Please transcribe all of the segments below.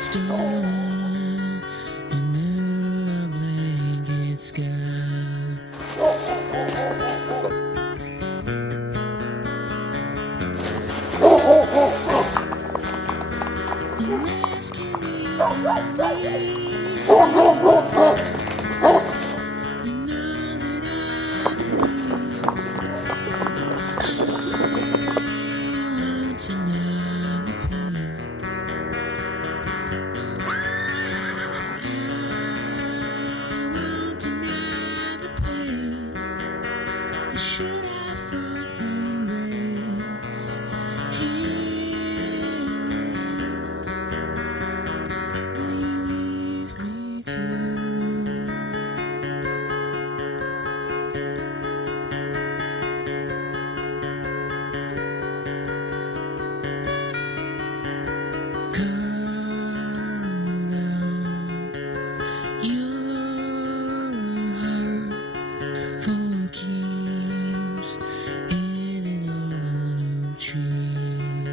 Stolen under a blanket sky. And asking me, you know that I believe I want another pain. I want another pain. Should I fall from grace? Here, will you leave me too? Come around, your heart for keeps in an old tree.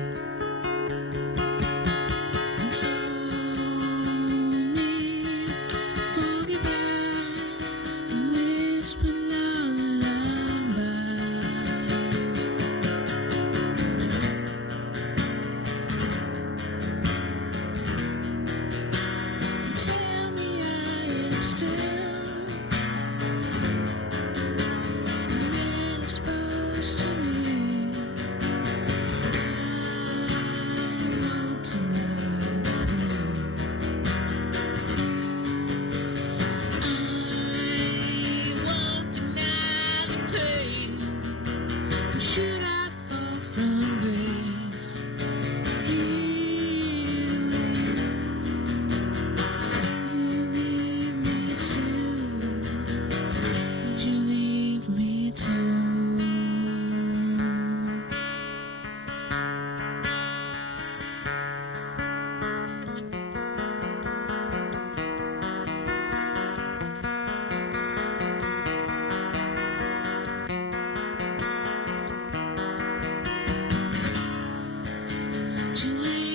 Only for goodbyes and whispered lullaby. Tell me I am still not exposed to you. I want another pain. I want another pain. Should I fall from grace? Here, would you leave me too? Would you leave